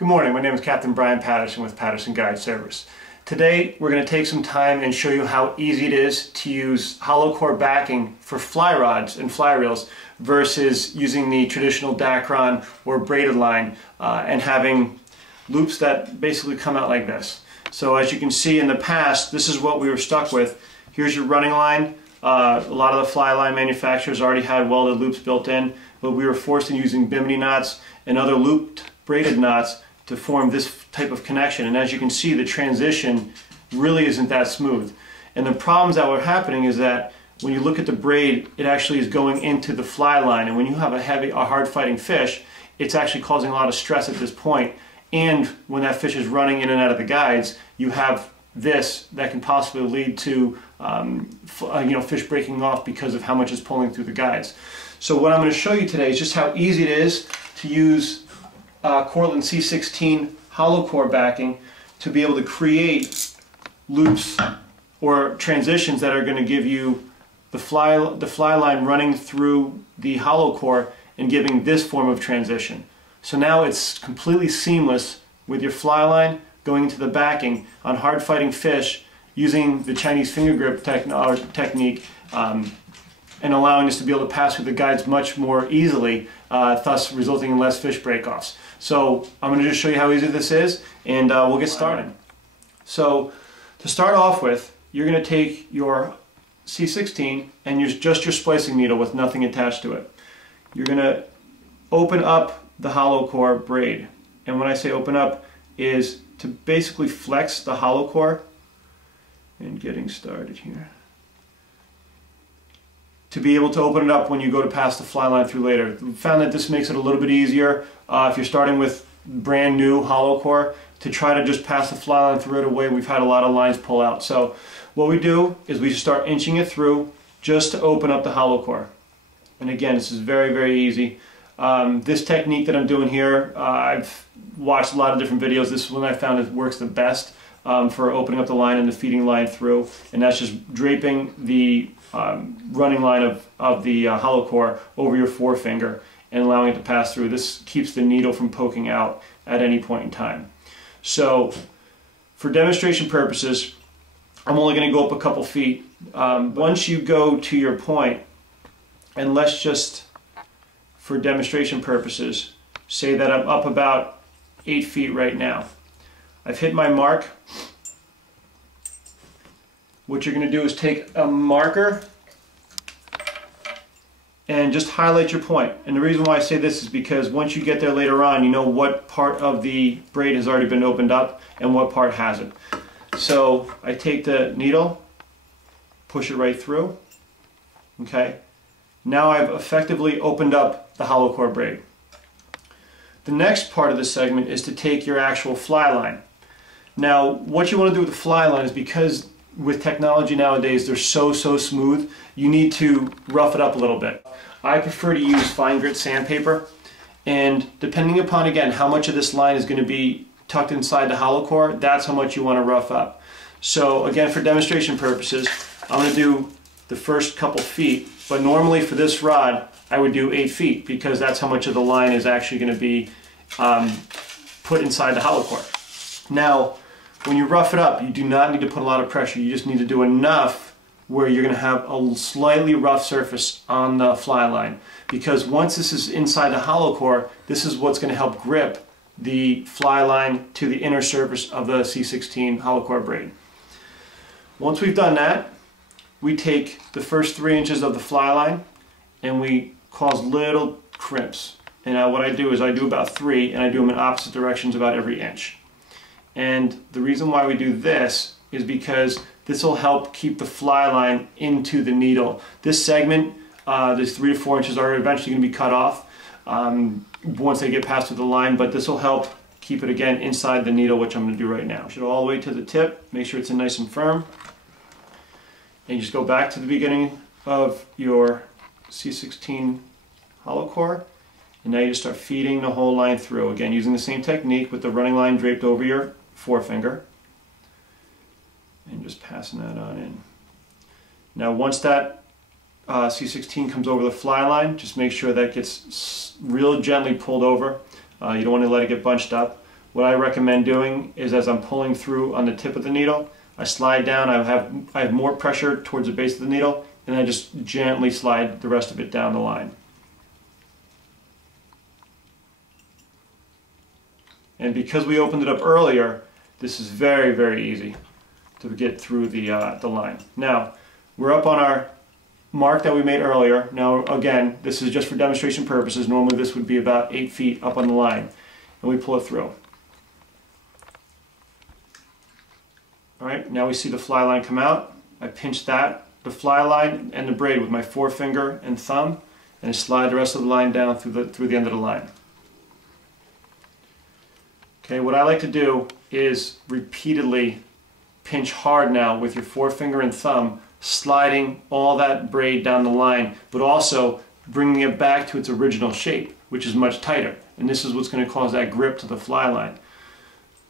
Good morning, my name is Captain Brian Patterson with Patterson Guide Service. Today we're going to take some time and show you how easy it is to use hollow core backing for fly rods and fly reels versus using the traditional Dacron or braided line and having loops that basically come out like this. So as you can see in the past, this is what we were stuck with. Here's your running line. A lot of the fly line manufacturers already had welded loops built in, but we were forced into using bimini knots and other looped braided knots to form this type of connection. And as you can see, the transition really isn't that smooth. And the problems that were happening is that when you look at the braid, it actually is going into the fly line. And when you have a hard fighting fish, it's actually causing a lot of stress at this point. And when that fish is running in and out of the guides, you have this that can possibly lead to fish breaking off because of how much it's pulling through the guides. So what I'm going to show you today is just how easy it is to use Cortland C16 Hollow Core backing to be able to create loops or transitions that are going to give you the fly line running through the hollow core and giving this form of transition. So now it's completely seamless with your fly line going into the backing on hard fighting fish using the Chinese finger grip technique and allowing us to be able to pass through the guides much more easily, thus resulting in less fish break-offs. So I'm going to just show you how easy this is, and we'll get started. So to start off with, you're going to take your C16 and just your splicing needle with nothing attached to it. You're going to open up the hollow core braid. And when I say open up, is to basically flex the hollow core. And getting started here. To be able to open it up when you go to pass the fly line through later. We found that this makes it a little bit easier if you're starting with brand new hollow core to try to just pass the fly line through it away. We've had a lot of lines pull out. So what we do is we start inching it through just to open up the hollow core. And again, this is very, very easy. This technique that I'm doing here, I've watched a lot of different videos. This is one I found it works the best for opening up the line and the feeding line through. And that's just draping the running line of the hollow core over your forefinger and allowing it to pass through. This keeps the needle from poking out at any point in time. So for demonstration purposes, I'm only going to go up a couple feet. Once you go to your point, and let's just, for demonstration purposes, say that I'm up about 8 feet right now. I've hit my mark. What you're going to do is take a marker and just highlight your point. And the reason why I say this is because once you get there later on, you know what part of the braid has already been opened up and what part hasn't. So I take the needle, push it right through. Okay. Now I've effectively opened up the hollow core braid. The next part of this segment is to take your actual fly line. Now, what you want to do with the fly line is, because with technology nowadays they're so smooth, you need to rough it up a little bit. I prefer to use fine grit sandpaper, and depending upon, again, how much of this line is going to be tucked inside the hollow core, that's how much you want to rough up. So again, for demonstration purposes, I'm going to do the first couple feet, but normally for this rod I would do 8 feet because that's how much of the line is actually going to be put inside the hollow core. Now, when you rough it up, you do not need to put a lot of pressure. You just need to do enough where you're going to have a slightly rough surface on the fly line. Because once this is inside the hollow core, this is what's going to help grip the fly line to the inner surface of the C16 Hollow Core braid. Once we've done that, we take the first 3 inches of the fly line and we cause little crimps. And what I do is I do about 3, and I do them in opposite directions about every inch. And the reason why we do this is because this will help keep the fly line into the needle. This segment, these 3 to 4 inches, are eventually going to be cut off once they get past through the line, but this will help keep it again inside the needle, which I'm going to do right now. Push it all the way to the tip, make sure it's in nice and firm, and you just go back to the beginning of your C16 hollow core, and now you just start feeding the whole line through, again using the same technique with the running line draped over your forefinger and just passing that on in. Now once that C16 comes over the fly line, just make sure that gets real gently pulled over. You don't want to let it get bunched up. what I recommend doing is, as I'm pulling through on the tip of the needle, I slide down, I have more pressure towards the base of the needle, and I just gently slide the rest of it down the line. And because we opened it up earlier, this is very, very easy to get through the line. Now, we're up on our mark that we made earlier. Now, again, this is just for demonstration purposes. Normally this would be about 8 feet up on the line. And we pull it through. All right, now we see the fly line come out. I pinch that, the fly line and the braid with my forefinger and thumb, and slide the rest of the line down through the end of the line. Okay, what I like to do is repeatedly pinch hard now with your forefinger and thumb, sliding all that braid down the line, but also bringing it back to its original shape, which is much tighter. And this is what's going to cause that grip to the fly line.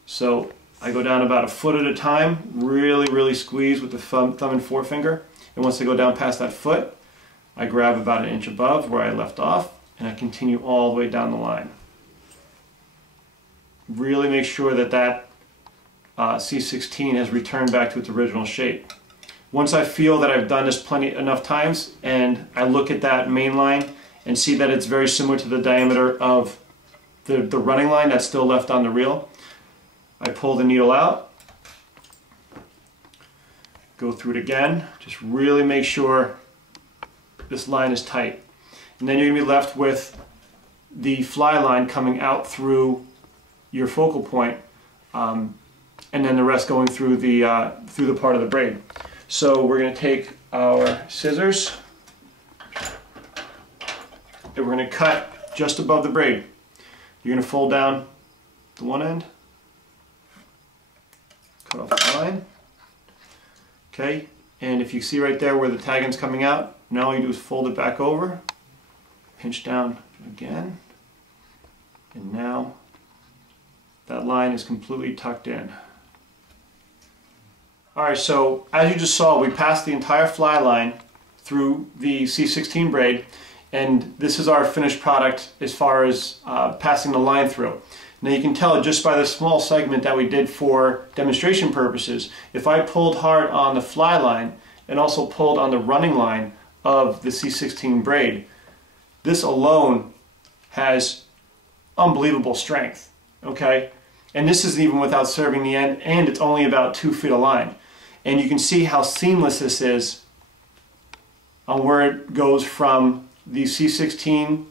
So I go down about a foot at a time, really squeeze with the thumb and forefinger. And once I go down past that foot, I grab about 1 inch above where I left off, and I continue all the way down the line. Really make sure that that C16 has returned back to its original shape. Once I feel that I've done this enough times, and I look at that main line and see that it's very similar to the diameter of the running line that's still left on the reel, I pull the needle out, go through it again, just really make sure this line is tight. And then you're going to be left with the fly line coming out through your focal point, and then the rest going through the part of the braid. So we're going to take our scissors and we're going to cut just above the braid. You're going to fold down the one end, cut off the line. Okay, and if you see right there where the tagging's coming out, now all you do is fold it back over, pinch down again, and now that line is completely tucked in. Alright, so as you just saw, we passed the entire fly line through the C16 braid, and this is our finished product as far as passing the line through. Now you can tell just by the small segment that we did for demonstration purposes, if I pulled hard on the fly line and also pulled on the running line of the C16 braid, this alone has unbelievable strength, okay? And this isn't even without serving the end, and it's only about 2 feet of line. And you can see how seamless this is on where it goes from the C16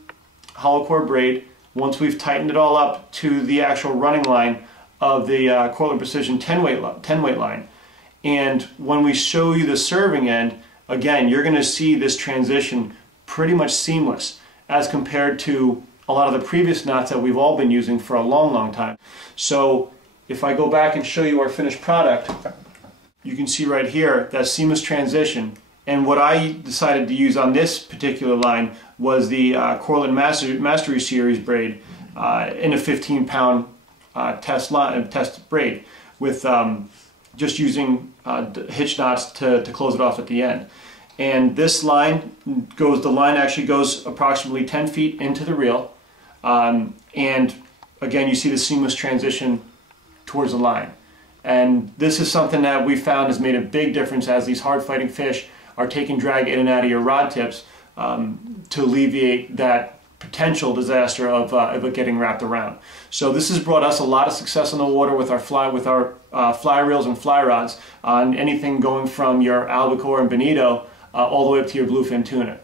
Hollow Core Braid, once we've tightened it all up, to the actual running line of the Cortland Precision 10 weight line. And when we show you the serving end, again, you're going to see this transition pretty much seamless as compared to a lot of the previous knots that we've all been using for a long time. So if I go back and show you our finished product, you can see right here that seamless transition. And what I decided to use on this particular line was the Cortland Mastery Series braid in a 15-pound test braid with just using hitch knots to close it off at the end. And this line the line actually goes approximately 10 feet into the reel. And again, you see the seamless transition towards the line. And this is something that we found has made a big difference as these hard fighting fish are taking drag in and out of your rod tips to alleviate that potential disaster of it getting wrapped around. So this has brought us a lot of success on the water with our fly reels and fly rods on anything going from your albacore and bonito all the way up to your bluefin tuna.